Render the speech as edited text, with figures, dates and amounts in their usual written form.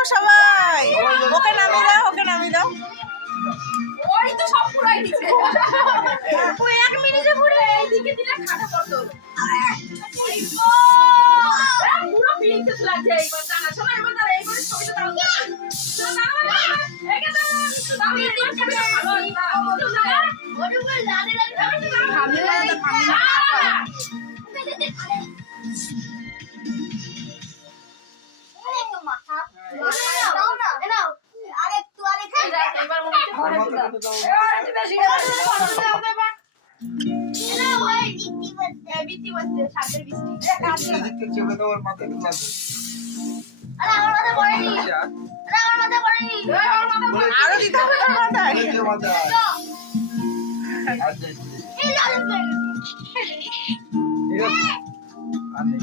দাও সবাই, ওকে নামিয়ে দাও, ওকে নামিয়ে দাও। ওই তো সব পুরাই দিছে। ওই 1 মিনিটে পুরো এইদিকে দিলে খাটা পড়তো। পুরো পিনতে লাগছে এইবার জানা শোনা এবার তার এই করে ছবিটা দাও। না একে দাও আমি এই ছবিটা ভালো না বলো না ওরে বল লাড়ে লাড়ে থামলে না একটু মাথা দাও না নাও আরেকটু এবার মনে হচ্ছে ঘরে দাও একটু বেশি দাও না ভাই বিটি বসতে সাথে বৃষ্টি দেখতে চেপে দেওয়ার মাথায় লাগবে। আরে আমার মাথা পড়েনি আরে আমার মাথা পড়েনি আমার মাথা পড়েনি আরো দিতে হবে তোর মাথায়। এই যে মাথায় আচ্ছা এই লাল ঠিক আছে আর নেই